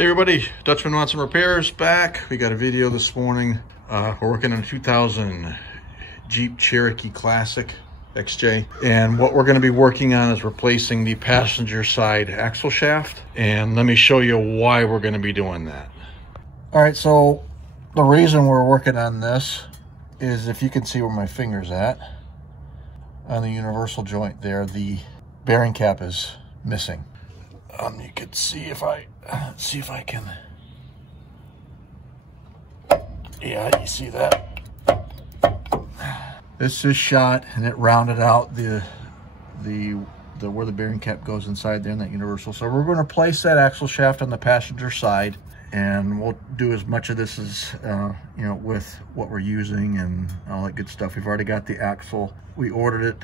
Hey everybody, Dutchman Wants Some Repairs back. We got a video this morning. We're working on a 2000 Jeep Cherokee Classic XJ. And what we're gonna be working on is replacing the passenger side axle shaft. And let me show you why we're gonna be doing that. All right, so the reason we're working on this is, if you can see where my finger's at, on the universal joint there, the bearing cap is missing. You can see if I can. Yeah, you see that? This is shot, and it rounded out the where the bearing cap goes inside there in that universal. So we're going to place that axle shaft on the passenger side, and we'll do as much of this as you know, with what we're using and all that good stuff. We've already got the axle. We ordered it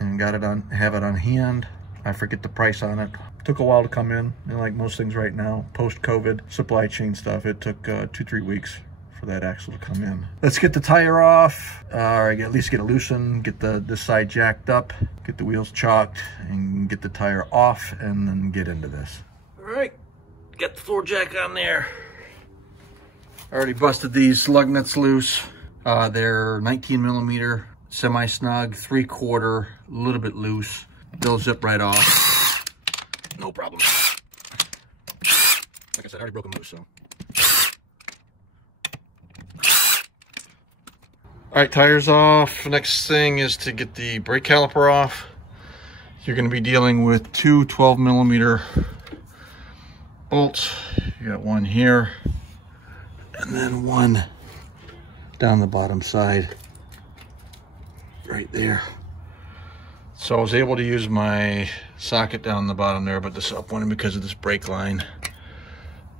and got it on, have it on hand. I forget the price on it. Took a while to come in, and like most things right now, post-COVID supply chain stuff, it took 2-3 weeks for that axle to come in. Let's get the tire off, or at least get it loosened, get this side jacked up, get the wheels chalked, and get the tire off, and then get into this. All right, got the floor jack on there. Already busted these lug nuts loose. They're 19 millimeter, semi-snug, 3/4, a little bit loose. They'll zip right off. No problem. Like I said, I already broke them loose, so. All right, tires off. Next thing is to get the brake caliper off. You're going to be dealing with two 12 millimeter bolts. You got one here, and then one down the bottom side, right there. So I was able to use my socket down the bottom there, but this up one because of this brake line.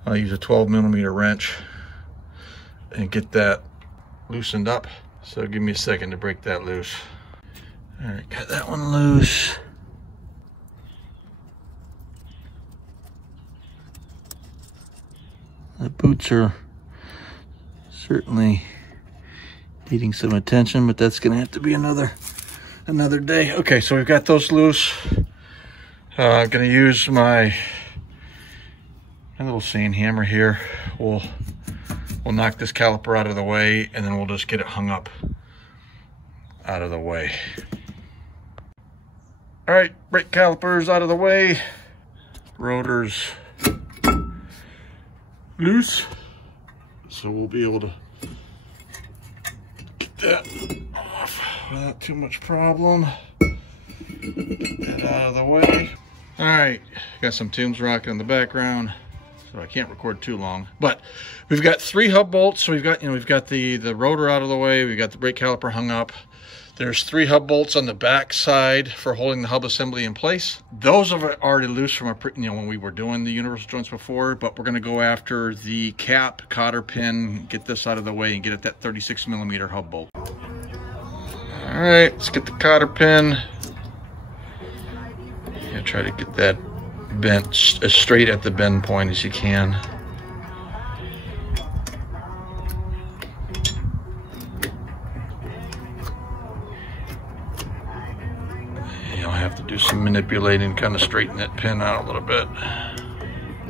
I'll use a 12 millimeter wrench and get that loosened up. So give me a second to break that loose. All right, got that one loose. The boots are certainly needing some attention, but that's gonna have to be another day. Okay, so we've got those loose. I'm gonna use my little sand hammer here. We'll knock this caliper out of the way, and then we'll just get it hung up out of the way. All right, brake calipers out of the way. Rotors loose. So we'll be able to get that off without too much problem. Get that out of the way. All right, got some tunes rocking in the background, so I can't record too long. But we've got 3 hub bolts. So we've got the rotor out of the way. We've got the brake caliper hung up. There's 3 hub bolts on the back side for holding the hub assembly in place. Those are already loose from when we were doing the universal joints before, but we're gonna go after the cap, cotter pin, get this out of the way and get at that 36 millimeter hub bolt. All right, let's get the cotter pin. Yeah, try to get that bent as straight at the bend point as you can. You'll have to do some manipulating, kind of straighten that pin out a little bit.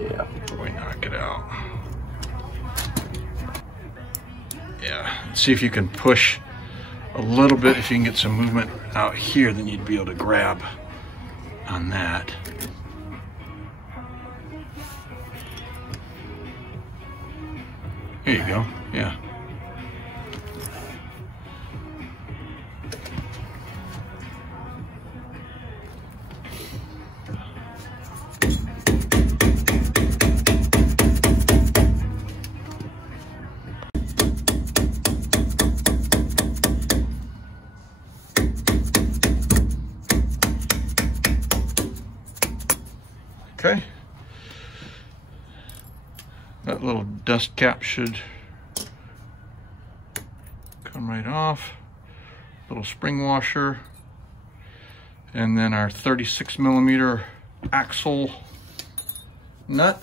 Yeah, before we knock it out. Yeah, see if you can push a little bit. If you can get some movement out here, then you'd be able to grab on that. There you go, yeah. Okay, that little dust cap should come right off. Little spring washer, and then our 36 millimeter axle nut.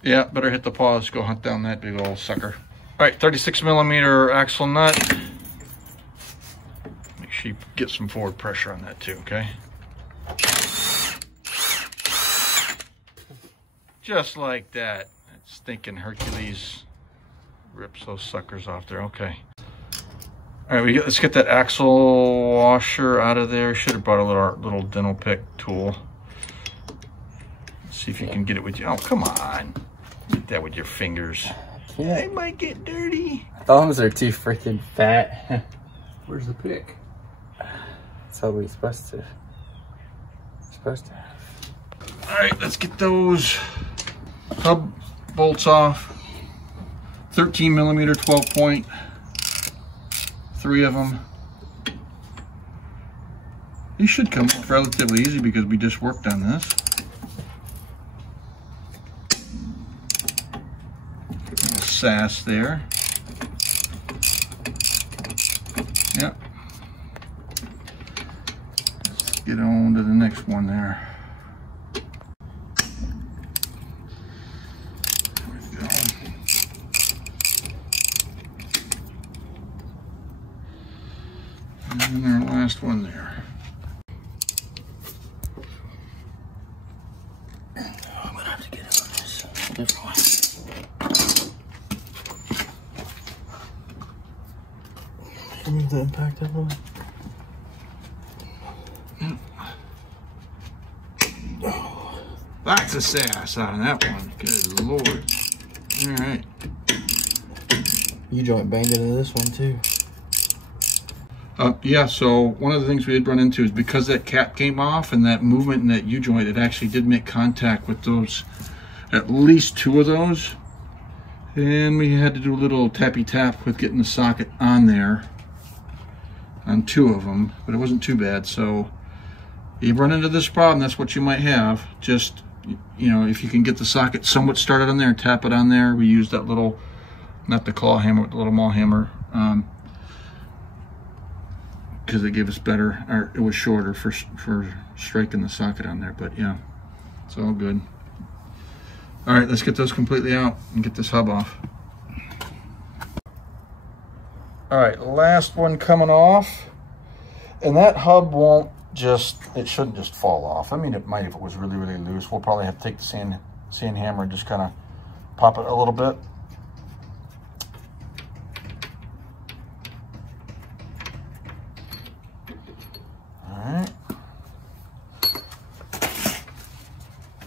Yeah, better hit the pause, go hunt down that big old sucker. All right, 36 millimeter axle nut. Make sure you get some forward pressure on that too, okay? Just like that. That stinking Hercules rips those suckers off there. Okay. All right, let's get that axle washer out of there. Should have brought a little dental pick tool. Let's see if you can get it with you. Oh, come on. Get that with your fingers. Yeah. They might get dirty. Thumbs are too freaking fat. Where's the pick? That's how we're supposed to. All right, let's get those hub bolts off. 13 millimeter, 12 point. 3 of them. These should come off relatively easy because we just worked on this. Sass there. Yep. Let's get on to the next one there. There we go. And our last one there. I'm gonna have to get it on this different one. Remove the impact of it. Oh, that's a sass out of that one. Good Lord. All right. U-joint banged into this one too. Yeah, so one of the things we did run into is because that cap came off and that movement in that U-joint, it actually did make contact with those, at least 2 of those. And we had to do a little tappy tap with getting the socket on there. On 2 of them, but it wasn't too bad. So you run into this problem, that's what you might have. Just, you know, if you can get the socket somewhat started on there and tap it on there. We used that little, not the claw hammer, but the little maul hammer, because it gave us better, or it was shorter for striking the socket on there. But yeah, it's all good. All right, let's get those completely out and get this hub off. All right, last one coming off, and that hub won't just, it shouldn't just fall off. I mean, it might if it was really, really loose. We'll probably have to take the sand hammer and just kind of pop it a little bit. All right.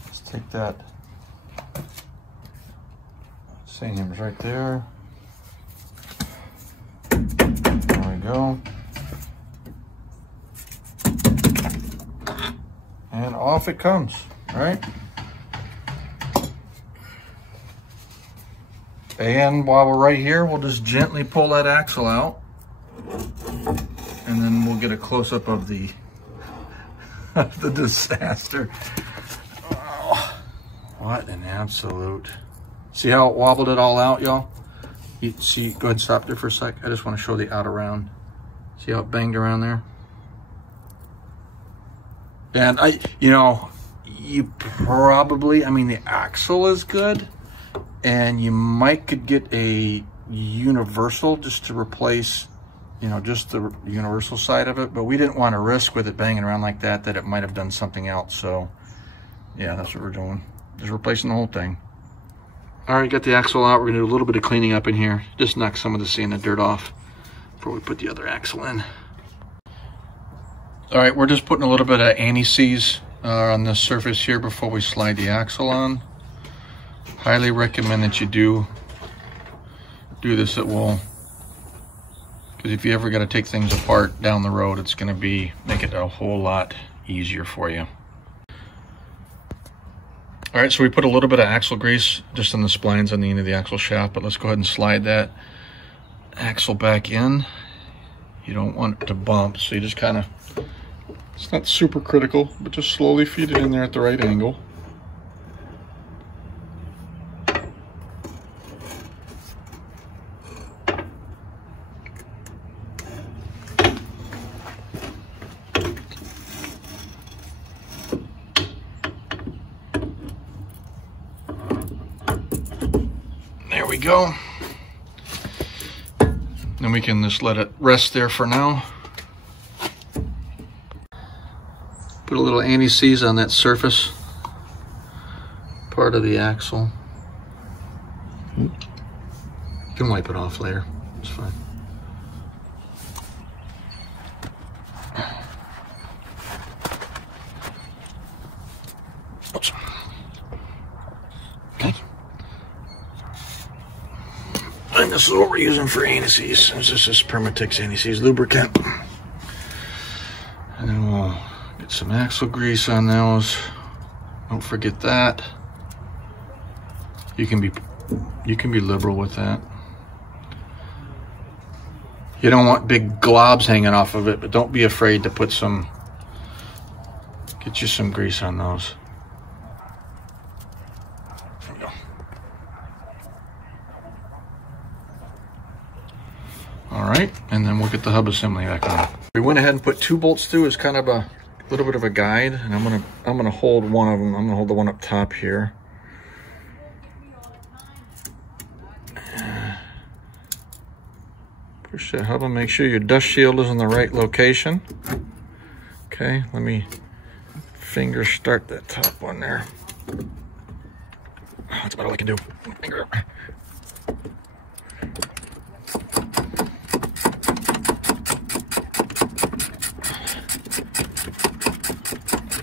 Let's take that sand hammer's right there. Go. And off it comes, right? And while we're right here, we'll just gently pull that axle out, and then we'll get a close-up of the the disaster. Oh, what an absolute. See how it wobbled it all out, y'all? You see, go ahead and stop there for a sec. I just want to show the out around. See how it banged around there? And you probably, I mean, the axle is good, and you could get a universal just to replace, just the universal side of it, but we didn't want to risk with it banging around like that it might have done something else. So yeah, that's what we're doing. Just replacing the whole thing. All right, got the axle out. We're gonna do a little bit of cleaning up in here. Just knock some of the sand and dirt off before we put the other axle in. All right, we're just putting a little bit of anti-seize on this surface here before we slide the axle on. Highly recommend that you do this at will, because if you ever got to take things apart down the road, it's gonna make it a whole lot easier for you. All right, so we put a little bit of axle grease just on the splines on the end of the axle shaft, but let's go ahead and slide that axle back in. You don't want it to bump, so you just kind of, it's not super critical, but just slowly feed it in there at the right angle. There we go. Then we can just let it rest there for now. Put a little anti-seize on that surface part of the axle. You can wipe it off later, it's fine. Oops. Okay. And this is what we're using for anti-seize. This is Permatex anti-seize lubricant. And then we'll get some axle grease on those. Don't forget that. You can be liberal with that. You don't want big globs hanging off of it, but don't be afraid to put some, get you some grease on those. There we go. All right, and then we'll get the hub assembly back on. We went ahead and put 2 bolts through as kind of a little bit of a guide, and I'm gonna hold one of them. I'm gonna hold the one up top here. Push that hub and make sure your dust shield is in the right location. Okay, let me finger start that top one there. That's about all I can do. Finger.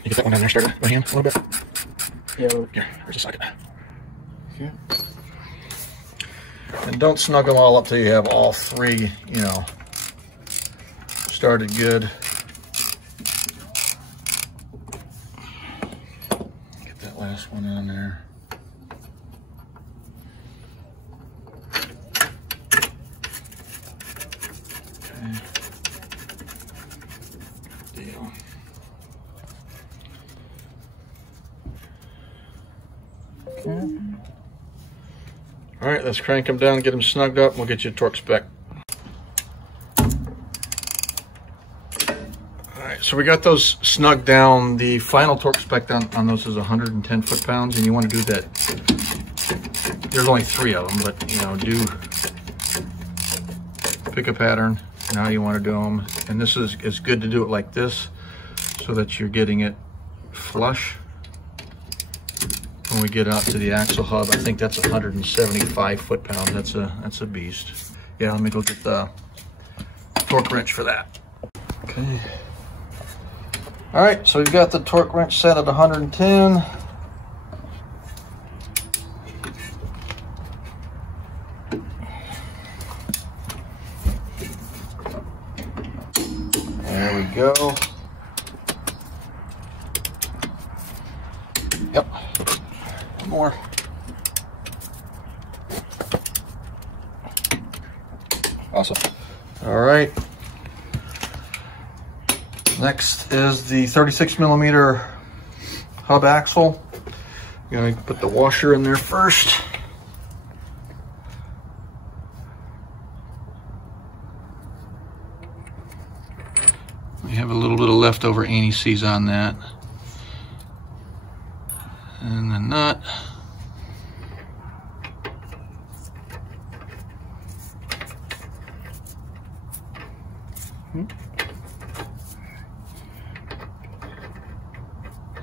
You get that one down there started by hand a little bit? Yeah. Here, where's the socket? Here. And don't snug them all up till you have all 3, you know, started good. Get that last one on there. Okay. Deal. Okay. All right, let's crank them down, get them snugged up, and we'll get you a torque spec. All right, so we got those snugged down. The final torque spec on those is 110 foot-pounds, and you want to do that. There's only 3 of them, but you know, pick a pattern and how you want to do them. And this is good to do it like this, so that you're getting it flush. When we get out to the axle hub, I think that's 175 foot-pounds. That's a beast. Yeah, let me go get the torque wrench for that. Okay. All right, so we've got the torque wrench set at 110. There we go. Yep. More. Awesome. All right. Next is the 36mm hub axle. I'm gonna put the washer in there first. We have a little bit of leftover anti-seize on that. And the nut.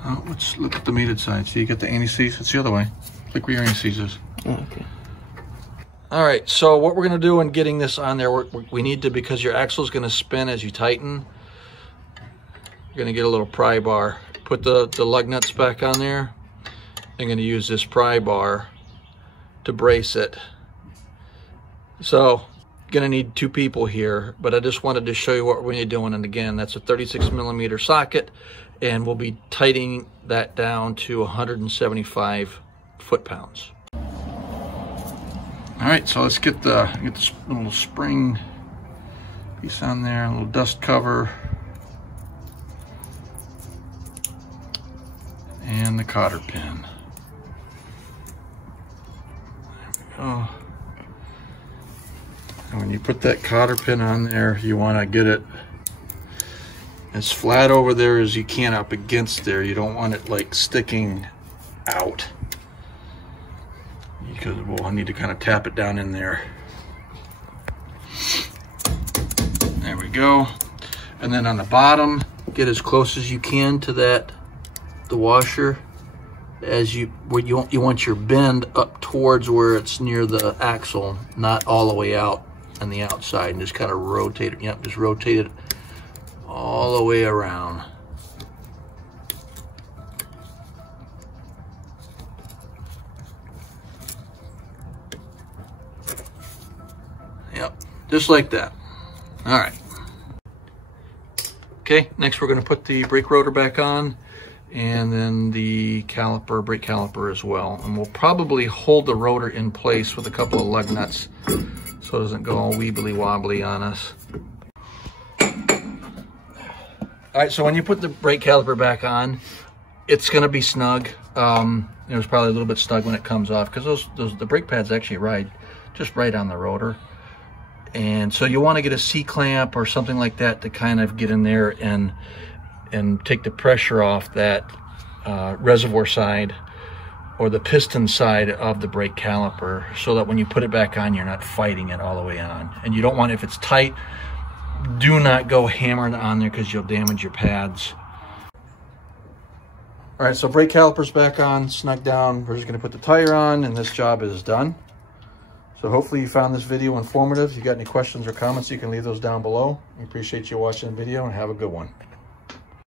Oh, let's look at the mated side. See, you get the anti-seize. It's the other way. Look where your anti-seize is. Oh, okay. All right, so what we're gonna do in getting this on there, we need to, because your axle is gonna spin as you tighten, you're gonna get a little pry bar. Put the lug nuts back on there. I'm going to use this pry bar to brace it. So, going to need 2 people here, but I just wanted to show you what we're doing. And again, that's a 36mm socket, and we'll be tightening that down to 175 foot-pounds. All right, so let's get this little spring piece on there, a little dust cover, and the cotter pin. Oh. And when you put that cotter pin on there, you want to get it as flat over there as you can up against there. You don't want it like sticking out, because I need to kind of tap it down in there. There we go. And then on the bottom, get as close as you can to the washer, as you want your bend up towards where it's near the axle, not all the way out on the outside, and just kind of rotate it. Yep, just rotate it all the way around. Yep, just like that. All right. Okay, next we're going to put the brake rotor back on, and then the caliper, brake caliper as well. And we'll probably hold the rotor in place with a couple of lug nuts so it doesn't go all weebly wobbly on us. All right, so when you put the brake caliper back on, it's going to be snug. It was probably a little bit snug when it comes off, because the brake pads actually ride just right on the rotor. And so you want to get a C-clamp or something like that to kind of get in there and take the pressure off that reservoir side or the piston side of the brake caliper, so that when you put it back on, you're not fighting it all the way on. And you don't want, if it's tight, do not go hammering on there, because you'll damage your pads. All right, so brake caliper's back on, snug down. We're just going to put the tire on, and this job is done. So hopefully you found this video informative. If you got any questions or comments, you can leave those down below. We appreciate you watching the video, and have a good one.